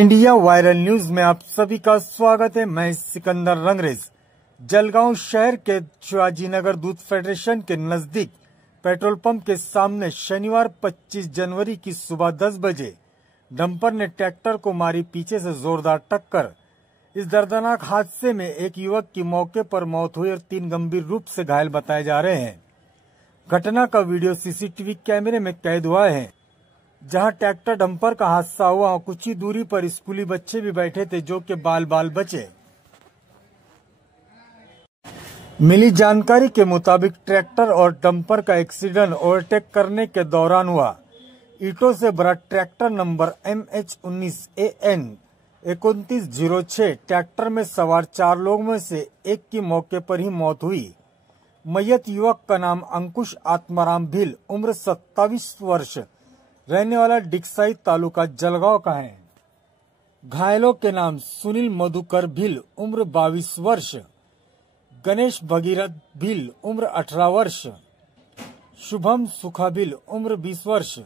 India viral news में आप सभी का स्वागत है। मैं सिकंदर रंगरेज। जलगांव शहर के शिवाजीनगर दूध फेडरेशन के नजदीक पेट्रोल पंप के सामने शनिवार 25 जनवरी की सुबह 10 बजे डंपर ने ट्रैक्टर को मारी पीछे से जोरदार टक्कर। इस दर्दनाक हादसे में एक युवक की मौके पर मौत हुई और 3 गंभीर रूप से घायल बताए जा रहे हैं। घटना का वीडियो सीसीटीवी कैमरे में कैद हुआ है। जहां ट्रैक्टर डंपर का हादसा हुआ कुछ ही दूरी पर स्कूली बच्चे भी बैठे थे जो कि बाल बचे। मिली जानकारी के मुताबिक ट्रैक्टर और डंपर का एक्सीडेंट ओवरटेक करने के दौरान हुआ। ईटों से भरा ट्रैक्टर नंबर MH19AN 2906 ट्रैक्टर में सवार 4 लोगों में से एक की मौके पर ही मौत हुई। मयत युवक का नाम अंकुश आत्माराम भील, उम्र 27 वर्ष, रहने वाला डिक्साई तालुका जलगांव का है। घायलों के नाम सुनील मधुकर भील, उम्र 22 वर्ष, गणेश भगीरथ भील, उम्र 18 वर्ष, शुभम सुखा भील, उम्र 20 वर्ष।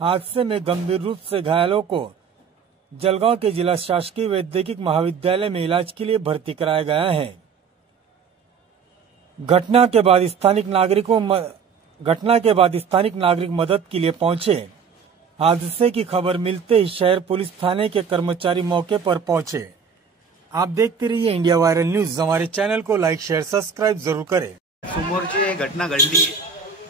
हादसे में गंभीर रूप से घायलों को जलगांव के जिला शासकीय वैद्यकीय महाविद्यालय में इलाज के लिए भर्ती कराया गया है। घटना के बाद स्थानिक नागरिक मदद के लिए पहुंचे। हादसे की खबर मिलते ही शहर पुलिस थाने के कर्मचारी मौके पर पहुंचे। आप देखते रहिए इंडिया वायरल न्यूज। हमारे चॅनल को लाईक, शेअर, सबस्क्राईब जरूर करें। समोरची घटना घडली,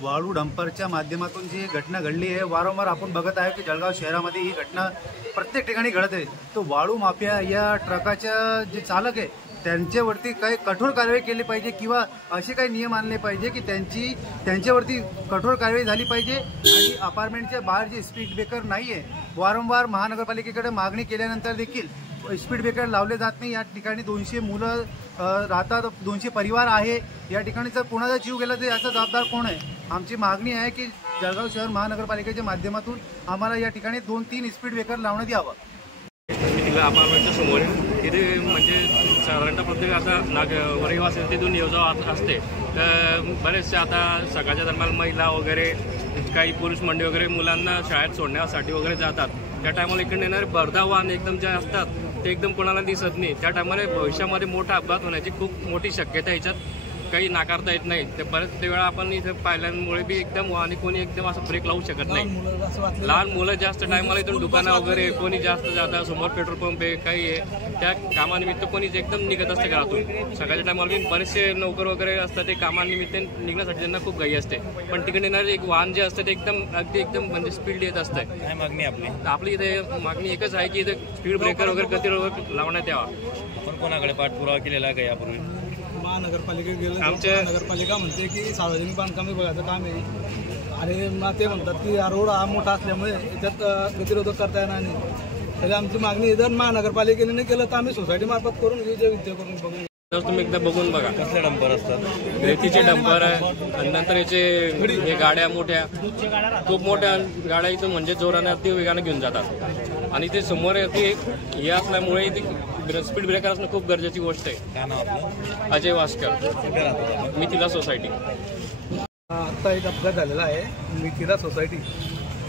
वाळू डंपरच्या माध्यमातून जी घटना घडली आहे, वारंवार आपण बघत आहे की जळगाव शहरामध्ये ही घटना प्रत्येक ठिकाणी घडत आहे। तो वाळू माफिया या ट्रकाच्या जे चालक आहे त्यांच्यावरती काही कठोर कारवाई केली पाहिजे किंवा असे काही नियम आणले पाहिजे की त्यांच्यावरती कठोर कारवाई झाली पाहिजे। आणि अपार्टमेंटच्या बाहेर जे स्पीड ब्रेकर नाहीये, वारंवार महानगरपालिकेकडे मागणी केल्यानंतर देखील स्पीड ब्रेकर लावले जात नाही। या ठिकाणी 200 मुलं राहतात, 200 परिवार आहे। या ठिकाणी जर कोणाचा जीव गेला तर याचा जबाबदार कोण आहे? आमची मागणी आहे की जळगाव शहर महानगरपालिकेच्या माध्यमातून आम्हाला या ठिकाणी 2-3 स्पीड ब्रेकर लावण्यात यावं। तिला अपार्टमेंटच्या समोर इथे म्हणजे साधारणतः प्रत्येक आता रहिवासी तिथून येऊजा असते। तर बरेचसे आता सकाळच्या दरम्यान महिला वगैरे काही पुरुष मंडळी वगैरे मुलांना शाळेत सोडण्यासाठी वगैरे जातात। त्या टायमाला इकडे येणारे भरधाव वाहन एकदम जे असतात ते एकदम कोणाला दिसत नाही। त्या टायमाला भविष्यामध्ये मोठा अपघात होण्याची खूप मोठी शक्यता याच्यात काही नाकारता येत नाही। ते बरेच वेळा आपण इथे पाहिल्यामुळे बी एकदम आणि कोणी एकदम असं ब्रेक लावू शकत नाही। लहान मुलं जास्त टायमाला इथून दुकानं वगैरे कोणी जास्त जातात, समोर पेट्रोल पंप आहे काही आहे, त्या कामानिमित्त कोणी एकदम निघत असते घरातून। सकाळच्या टायमाला बी बरेचसे नोकर वगैरे असतात, ते कामानिमित्त निघण्यासाठी त्यांना खूप घाई असते। पण तिकडे येणारे एक वाहन जे असते ते एकदम म्हणजे स्पीड येत असते। काय मागणी आपली इथे मागणी एकच आहे की इथे स्पीड ब्रेकर वगैरे गतिरोधक लावण्यात यावा। आपण कोणाकडे पाठपुरावा केलेला आहे का यापूर्वी? महानगरपालिकेत गेलं, आमच्या नगरपालिका म्हणते की सार्वजनिक बांधकाम विभागाचं काम आहे आणि मग ते म्हणतात की हा रोड हा मोठा असल्यामुळे याच्यात गतिरोधक करता येणार नाही। तरी आमची मागणी जर महानगरपालिकेने नाही केलं तर आम्ही सोसायटी मार्फत करून विद्या करून बघू। तुम्ही एकदा बघून बघा कसले डंपर असतात, रेतीचे डंपर आहे आणि नंतर याचे गाड्या मोठ्या, खूप मोठ्या गाड्या इथून म्हणजे जोराने अति वेगाने घेऊन जातात। आणि ते समोर हे असल्यामुळे स्पीड ब्रेकर असणं खूप गरजेची गोष्ट आहे। अजय वास्कर, मिथिला सोसायटी। आता एक अपघात झालेला आहे मिथिला सोसायटी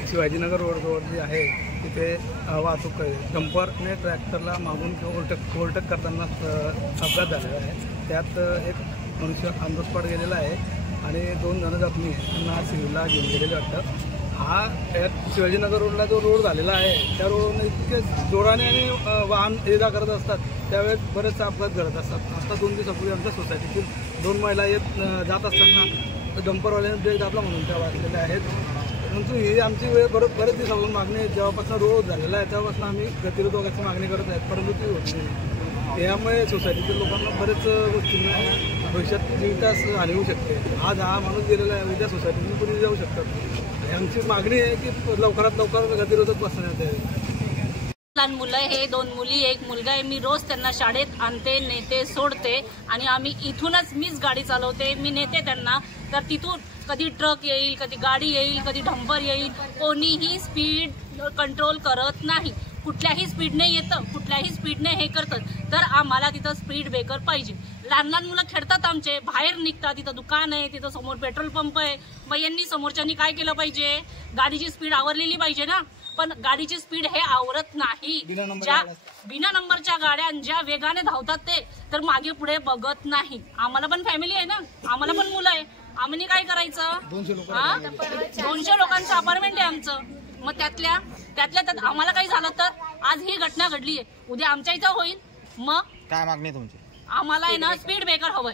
शिवाजीनगर रोडजवळ जी आहे तिथे वाहतूक डंपरने ट्रॅक्टरला मागून ओव्हरटेक करताना अपघात झालेला आहे। त्यात एक मनुष्य ऑन द स्पॉट गेलेला आहे आणि 2 जण जखमी त्यांना सिव्हिलला घेऊन गेलेले वाटतं। हा शिवाजीनगर रोडला जो रोड झालेला आहे त्या रोडने इतके जोराने आणि वाहन ये जा करत असतात त्यावेळेस बरेचसे अपघात घडत असतात। आता 2 दिवसापूर्वी आमच्या सोसायटीतील 2 महिला जात असताना डंपरवाल्याने ब्रेक दाबला म्हणून त्या वाचलेल्या आहेत। परंतु ही आमची बरेच दिवसापासून मागणी आहे, जेव्हापासून रोड झालेला आहे तेव्हापासून आम्ही गतिरोधकाची मागणी करत आहेत, परंतु ती होत नाही। त्यामुळे सोसायटीतील लोकांना बरेच गोष्टींना भविष्यात जीवितास हानी होऊ शकते। आज हा माणूस गेलेला आहे, उद्या सोसायटीतून कुणी जाऊ शकतात। आमची मागणी आहे की लवकरात लवकर गतिरोधक बसण्यात यावे। लहान मुलं, हे 2 मुली, 1 मुलगा आहे। मी रोज त्यांना शाळेत आणते, नेते, सोडते आणि आम्ही इथूनच मीच गाडी चालवते, मी नेते त्यांना। तर तिथून कधी ट्रक येईल, कधी गाडी येईल, कधी डंपर येईल, कोणीही स्पीड कंट्रोल करत नाही। कुठल्याही स्पीडने येतं, कुठल्याही स्पीडने हे करतात, तर आम्हाला तिथं स्पीड ब्रेकर पाहिजे. लहान लहान मुलं खेळतात, आमचे बाहेर निघतात, तिथं दुकान आहे, तिथं समोर पेट्रोल पंप आहे. मग यांनी समोरच्यांनी काय केलं पाहिजे, गाडीची स्पीड आवरलेली पाहिजे ना. पण गाडीची स्पीड हे आवरत नाही. ज्या बिना नंबरच्या गाड्या ज्या वेगाने धावतात ते तर मागे पुढे बघत नाही. आम्हाला पण फॅमिली आहे ना, आम्हाला पण मुलं आहे. आम्ही काय करायचं, 200 लोकांचं अपार्टमेंट आहे आमचं. मग त्यातल्या त्यात आम्हाला काही झालं तर आज ही घटना घडली आहे, उद्या आमच्या इथं होईल. मग काय मागणी तुमची? आम्हाला आहे ना स्पीड ब्रेकर हवंय.